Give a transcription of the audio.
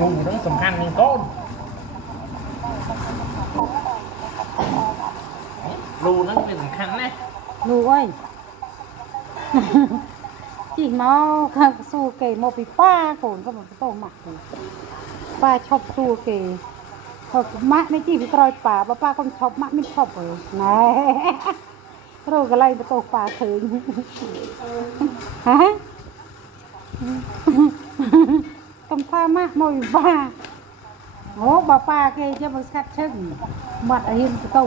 รูนั่นสำคัญหนึ่งก้นรูนั่นเป็นสำคัญนะรูเอ้ยจีมาค่ะสู้เกย์โมปีป้าโกนก็มันโตหมักป้าชอบสู้เกย์พอมะไม่จีบตรอยป่าป้าคนชอบมะไม่ชอบเลยนะรู้กันไรประตูป่าถึงฮะกำผ้ามะโมปีป้าโอ้ป้าเกย์จะมาสกัดเชิงมัดไอ้หินประตู